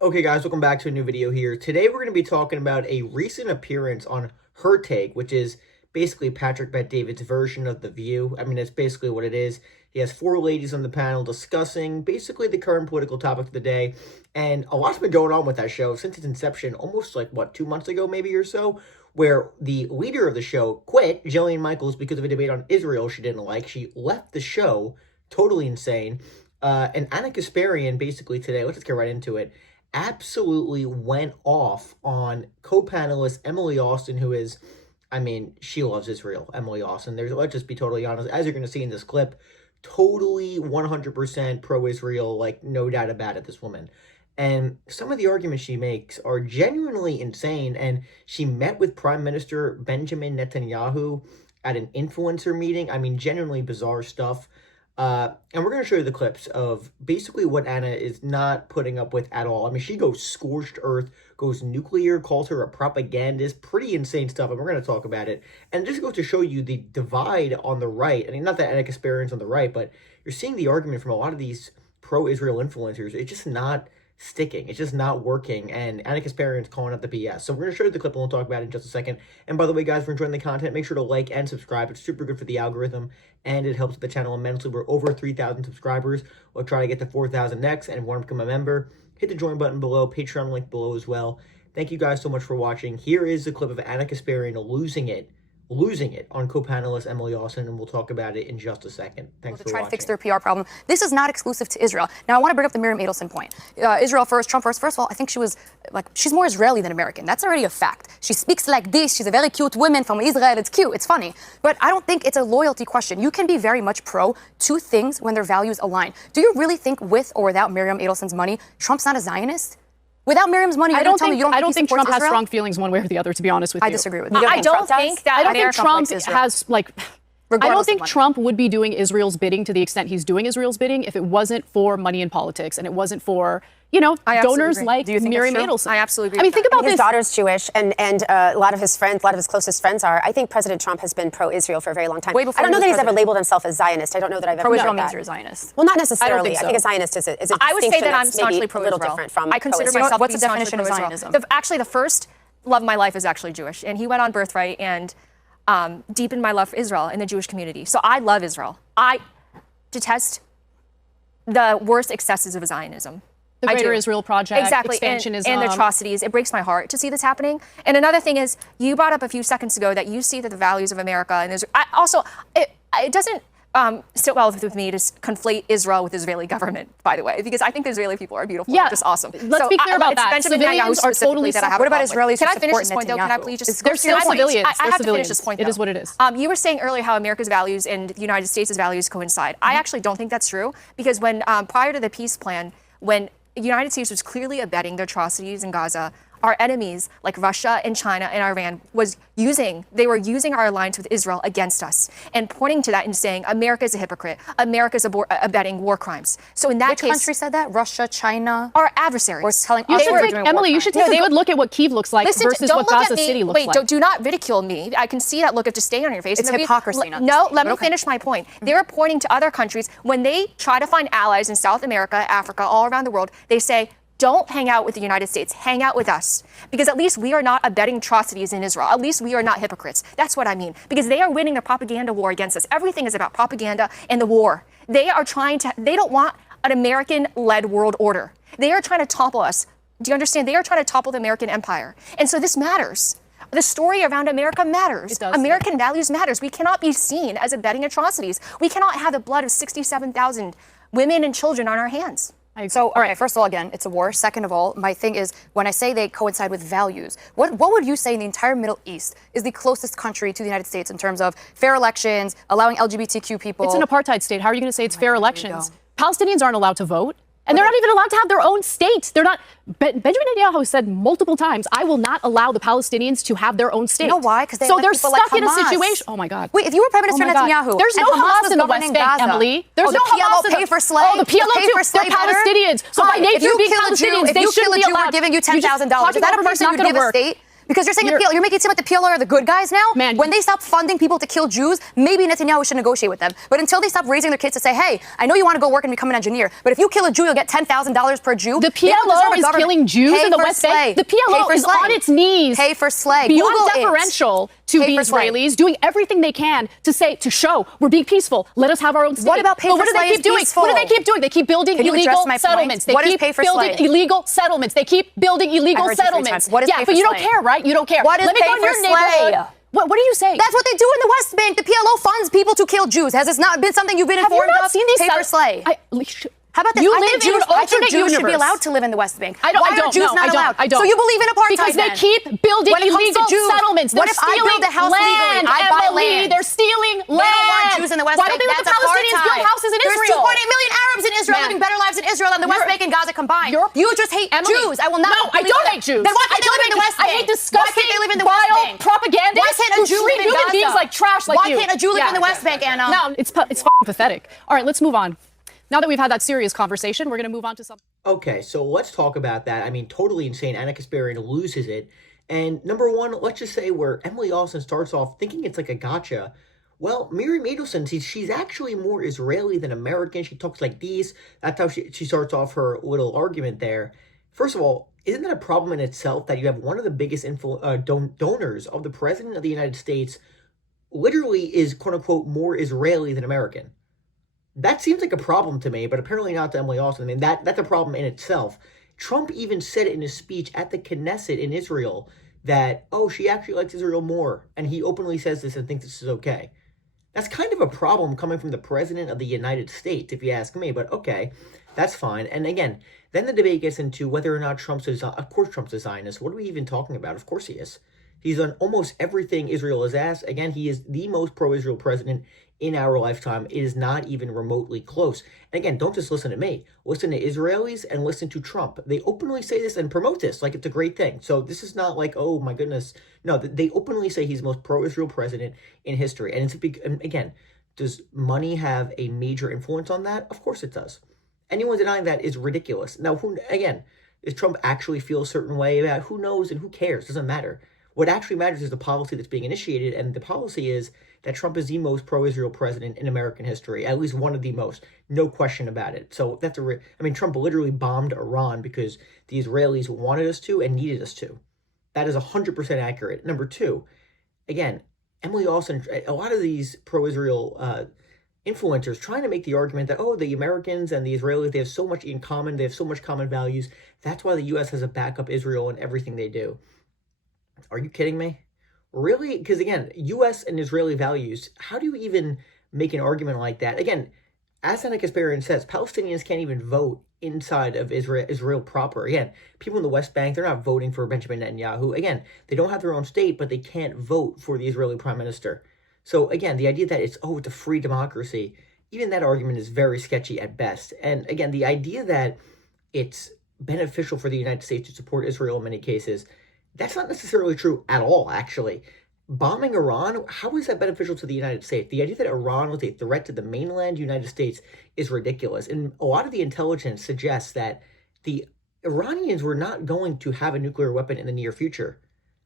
Okay guys, welcome back to a new video here. Today we're going to be talking about a recent appearance on Her Take, which is basically Patrick Bet-David's version of The View. I mean, it's basically what it is. He has four ladies on the panel discussing basically the current political topic of the day. And a lot's been going on with that show since its inception, almost like, 2 months ago maybe or so, where the leader of the show quit, Jillian Michaels, because of a debate on Israel she didn't like. She left the show, totally insane. And Anna Kasparian basically today, let's just get right into it, absolutely went off on co-panelist Emily Austin, who is, I mean, she loves Israel, Emily Austin. Let's just be totally honest, as you're going to see in this clip, totally 100% pro-Israel, like, no doubt about it, this woman. And some of the arguments she makes are genuinely insane, and she met with Prime Minister Benjamin Netanyahu at an influencer meeting. I mean, genuinely bizarre stuff. And we're going to show you the clips of basically what Anna is not putting up with at all. I mean, she goes scorched earth, goes nuclear, calls her a propagandist, pretty insane stuff, and we're going to talk about it. And it just goes to show you the divide on the right. I mean, not that Anna Kasparian's on the right, but you're seeing the argument from a lot of these pro-Israel influencers. It's just not sticking. It's just not working, and Anna Kasparian's calling out the BS. So we're going to show you the clip, and we'll talk about it in just a second. And by the way, guys, if you're enjoying the content, make sure to like and subscribe. It's super good for the algorithm, and it helps the channel immensely. We're over 3,000 subscribers. We'll try to get to 4,000 next, and if you want to become a member, hit the join button below, Patreon link below as well. Thank you guys so much for watching. Here is the clip of Anna Kasparian losing it on co-panelist Emily Austin, and we'll talk about it in just a second. Thanks for watching. Try to fix their PR problem. This is not exclusive to Israel. Now, I want to bring up the Miriam Adelson point. Israel first, Trump first. First of all, I think she's more Israeli than American. That's already a fact. She speaks like this. She's a very cute woman from Israel. It's cute. It's funny. But I don't think it's a loyalty question. You can be very much pro two things when their values align. Do you really think with or without Miriam Adelson's money, Trump's not a Zionist? Without Miriam's money, I don't think Trump has strong feelings one way or the other, to be honest with you. I disagree with you. I don't think Trump has, like, I don't think Trump would be doing Israel's bidding to the extent he's doing Israel's bidding if it wasn't for money in politics and it wasn't for, you know, donors like Miriam Adelson. I absolutely agree. I mean, think about this. His daughter's Jewish, and a lot of his friends, a lot of his closest friends are. I think President Trump has been pro-Israel for a very long time. Way before I don't know that he's ever labeled himself as Zionist. I don't know that I've ever pro-Israel heard that. means you're a Zionist. Well, not necessarily. I think a Zionist is a distinction. I would say that I'm staunchly pro-Israel. A little different from I consider myself what's the definition of Zionism? Actually, the first love of my life is actually Jewish, and he went on Birthright and deepened my love for Israel and the Jewish community. So I love Israel. I detest the worst excesses of Zionism. The Greater Israel Project, exactly, expansionism. And the atrocities. It breaks my heart to see this happening. And another thing is, you brought up a few seconds ago that you see that the values of America and Israel. It doesn't sit well with me to conflate Israel with the Israeli government, by the way, because I think the Israeli people are beautiful, just awesome. Let's be clear about that. Civilians are totally separate. What about Israelis? Can I finish this point, though? Can I please just? They're still civilians. I have to finish this point, though. It is what it is. You were saying earlier how America's values and the United States' values coincide. I actually don't think that's true, because when prior to the peace plan, when the United States was clearly abetting the atrocities in Gaza, our enemies like Russia and China and Iran they were using our alliance with Israel against us and pointing to that and saying America is a hypocrite, America is abetting war crimes. So in that case, which country said that? Russia, China, our adversaries. Were telling you us should take, Emily, you should take a good look at what Kyiv looks like versus what Gaza City looks like. Wait, do not ridicule me. I can see that look of disdain on your face. It's hypocrisy. Let me finish my point. They were pointing to other countries when they try to find allies in South America, Africa, all around the world. They say, don't hang out with the United States. Hang out with us. Because at least we are not abetting atrocities in Israel. At least we are not hypocrites. That's what I mean. Because they are winning the propaganda war against us. Everything is about propaganda and the war. They don't want an American-led world order. They are trying to topple us. Do you understand? They are trying to topple the American empire. And so this matters. The story around America matters. It does. American values matters. We cannot be seen as abetting atrocities. We cannot have the blood of 67,000 women and children on our hands. So, all right, first of all, again, it's a war. Second of all, my thing is, when I say they coincide with values, what would you say in the entire Middle East is the closest country to the United States in terms of fair elections, allowing LGBTQ people? It's an apartheid state. How are you going to say it's fair elections? Palestinians aren't allowed to vote. And they're not even allowed to have their own state. They're not. Benjamin Netanyahu said multiple times, I will not allow the Palestinians to have their own state. You know why? Because they're stuck in a situation. Oh, my God. Wait, if you were Prime Minister Netanyahu, there's no Hamas in the West Bank, Emily. There's no Hamas in the for slaves. Oh, the PLO too. They're Palestinians. So by nature, being Palestinians, they shouldn't be allowed. We're giving you $10,000. Is that a person who would give a state? Because you're saying you're making it seem like the PLO are the good guys now. Man, when they stop funding people to kill Jews, maybe Netanyahu should negotiate with them. But until they stop raising their kids to say, hey, I know you want to go work and become an engineer, but if you kill a Jew, you'll get $10,000 per Jew. The PLO is killing Jews in the West Bank. The PLO is on its knees. Pay for slay. Beyond deferential to the Israelis, doing everything they can to show we're being peaceful. Let us have our own state. What about pay for slay is peaceful? What do they keep doing? They keep building illegal settlements. They keep building illegal settlements. They keep building illegal settlements. What is pay for but you don't slay? care, right? You don't care. What is pay for slay? What are you saying? That's what they do in the West Bank. The PLO funds people to kill Jews. Has this not been something you've been informed of? Pay for slay. How about this? You I live think in an alternate Jews should be universe. allowed to live in the West Bank. I don't. Why are Jews not allowed? I don't. So you believe in apartheid because they then? keep building When it comes illegal to Jews, settlements. What They're if I build a house legally? I buy land. They're stealing land. They don't want Jews in the West Why Bank. don't they let the That's Palestinians build apartheid. houses in There's Israel? 2.8 million Arabs in Israel living better lives in Israel than the West Bank and Gaza combined. You just hate Jews. I will not. No, I don't hate Jews. Then why can't they live in the West Bank? I hate disgusting, Why can't they live in the West vile Bank? propagandists Why can't a Jew live in human Gaza? beings like trash like Why you. can't a Jew live in the West Bank, Anna? No, it's f***ing pathetic. All right, let's move on. Now that we've had that serious conversation, we're going to move on to something. Okay, so let's talk about that. I mean, totally insane. Anna Kasparian loses it. And number one, let's just say where Emily Austin starts off thinking it's like a gotcha. Well, Miriam Adelson, she's actually more Israeli than American. She talks like these. That's how she starts off her little argument there. First of all, isn't that a problem in itself that you have one of the biggest donors of the President of the United States literally is, quote unquote, more Israeli than American? That seems like a problem to me, but apparently not to Emily Austin. I mean, that's a problem in itself. Trump even said it in his speech at the Knesset in Israel that, oh, she actually likes Israel more. And he openly says this and thinks this is okay. That's kind of a problem coming from the President of the United States, if you ask me. But okay, that's fine. And again, then the debate gets into whether or not Trump's of course Trump's a Zionist. What are we even talking about? Of course he is. He's done almost everything Israel has asked. Again, he is the most pro-Israel president in our lifetime. It is not even remotely close. And again, don't just listen to me. Listen to Israelis and listen to Trump. They openly say this and promote this like it's a great thing. So this is not like, oh my goodness. No, they openly say he's the most pro-Israel president in history. And it's and again, does money have a major influence on that? Of course it does. Anyone denying that is ridiculous. Now, again, does Trump actually feel a certain way about? Who knows and who cares? Doesn't matter. What actually matters is the policy that's being initiated, and the policy is that Trump is the most pro-Israel president in American history, at least one of the most, no question about it. So that's Trump literally bombed Iran because the Israelis wanted us to and needed us to. That is 100% accurate. Number two, again, Emily Austin, a lot of these pro-Israel influencers trying to make the argument that, oh, the Americans and the Israelis, they have so much in common, they have so much common values. That's why the U.S. has a backup Israel in everything they do. Are you kidding me? Really? Because again, U.S. and Israeli values, how do you even make an argument like that? Again, as Anna Kasparian says, Palestinians can't even vote inside of Israel proper. Again, people in the West Bank, they're not voting for Benjamin Netanyahu. Again, they don't have their own state, but they can't vote for the Israeli prime minister. So again, the idea that it's a free democracy, even that argument is very sketchy at best. And again, the idea that it's beneficial for the United States to support Israel in many cases, that's not necessarily true at all, actually. Bombing Iran, how is that beneficial to the United States? The idea that Iran was a threat to the mainland United States is ridiculous. And a lot of the intelligence suggests that the Iranians were not going to have a nuclear weapon in the near future.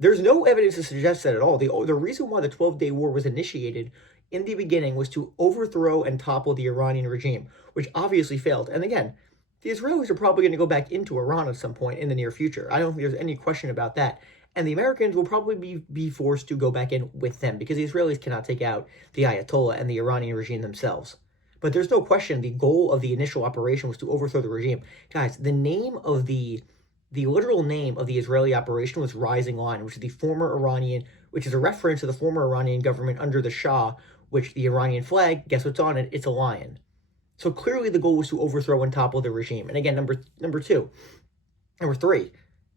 There's no evidence to suggest that at all. The reason why the 12-day war was initiated in the beginning was to overthrow and topple the Iranian regime, which obviously failed. And again, the Israelis are probably going to go back into Iran at some point in the near future. I don't think there's any question about that. And the Americans will probably be forced to go back in with them because the Israelis cannot take out the Ayatollah and the Iranian regime themselves. But there's no question the goal of the initial operation was to overthrow the regime. Guys, the name of the literal name of the Israeli operation was Rising Lion, which is the former Iranian, which is a reference to the former Iranian government under the Shah, which the Iranian flag, guess what's on it? It's a lion. So clearly the goal was to overthrow and topple the regime. And again, number three,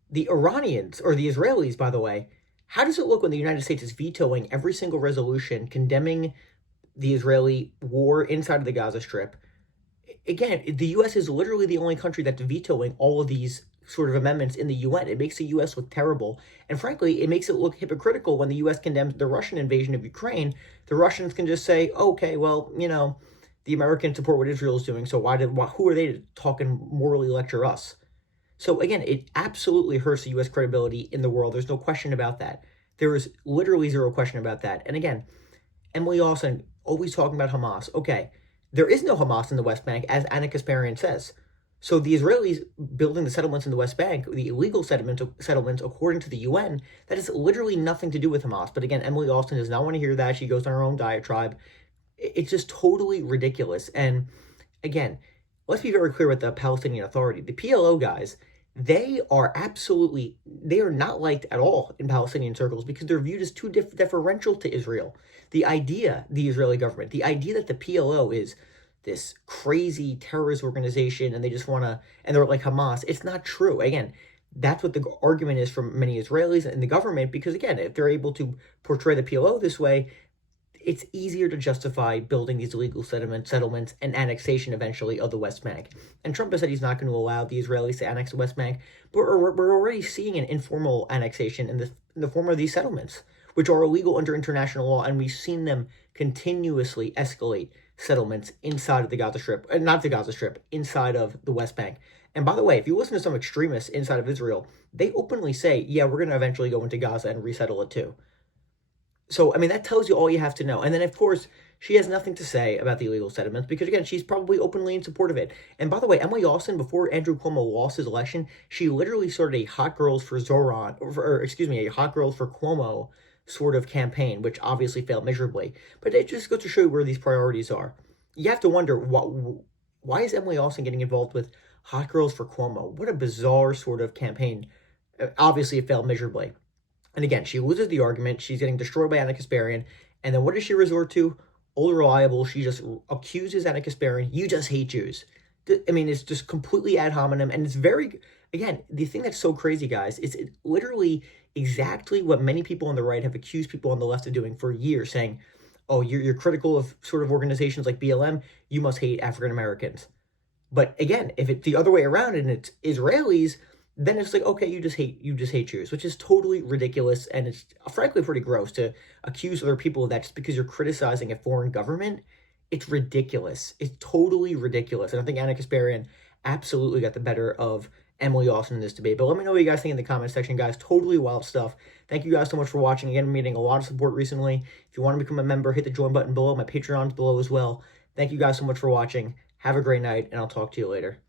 the Iranians, or the Israelis, by the way, how does it look when the United States is vetoing every single resolution condemning the Israeli war inside of the Gaza Strip? Again, the U.S. is literally the only country that's vetoing all of these sort of amendments in the UN. It makes the U.S. look terrible. And frankly, it makes it look hypocritical when the U.S. condemns the Russian invasion of Ukraine. The Russians can just say, okay, well, the Americans support what Israel is doing, so who are they to talk and morally lecture us? So again, it absolutely hurts the U.S. credibility in the world. There's no question about that. There is literally zero question about that. And again, Emily Austin always talking about Hamas. Okay, there is no Hamas in the West Bank, as Anna Kasparian says. So the Israelis building the settlements in the West Bank, the illegal settlements according to the UN, that has literally nothing to do with Hamas. But again, Emily Austin does not want to hear that. She goes on her own diatribe. It's just totally ridiculous. And again, let's be very clear with the Palestinian Authority. The PLO guys, they are not liked at all in Palestinian circles because they're viewed as too deferential to Israel. The Israeli government, the idea that the PLO is this crazy terrorist organization and they just want to, and they're like Hamas, it's not true. Again, that's what the argument is from many Israelis and the government, because again, if they're able to portray the PLO this way, it's easier to justify building these illegal settlements and annexation eventually of the West Bank. And Trump has said he's not going to allow the Israelis to annex the West Bank, but we're already seeing an informal annexation in the form of these settlements, which are illegal under international law, and we've seen them continuously escalate settlements inside of the Gaza Strip, not the Gaza Strip, inside of the West Bank. And by the way, if you listen to some extremists inside of Israel, they openly say, yeah, we're going to eventually go into Gaza and resettle it too. So, I mean, that tells you all you have to know. And then, of course, she has nothing to say about the illegal settlements because, again, she's probably openly in support of it. And by the way, Emily Austin, before Andrew Cuomo lost his election, she literally started a Hot Girls for a Hot Girls for Cuomo sort of campaign, which obviously failed miserably. But it just goes to show you where these priorities are. You have to wonder, why is Emily Austin getting involved with Hot Girls for Cuomo? What a bizarre sort of campaign. Obviously, it failed miserably. And again, she loses the argument. She's getting destroyed by Anna Kasparian. And then what does she resort to? Old reliable. She just accuses Anna Kasparian, you just hate Jews. I mean, it's just completely ad hominem. And it's very, again, the thing that's so crazy, guys, is it literally exactly what many people on the right have accused people on the left of doing for years, saying, oh, you're critical of sort of organizations like BLM, you must hate African Americans. But again, if it's the other way around and it's Israelis, then it's like, okay, you just hate Jews, which is totally ridiculous. And it's frankly pretty gross to accuse other people of that just because you're criticizing a foreign government. It's ridiculous. It's totally ridiculous. And I think Anna Kasparian absolutely got the better of Emily Austin in this debate. But let me know what you guys think in the comment section, guys. Totally wild stuff. Thank you guys so much for watching. Again, I'm getting a lot of support recently. If you want to become a member, hit the join button below. My Patreon's below as well. Thank you guys so much for watching. Have a great night, and I'll talk to you later.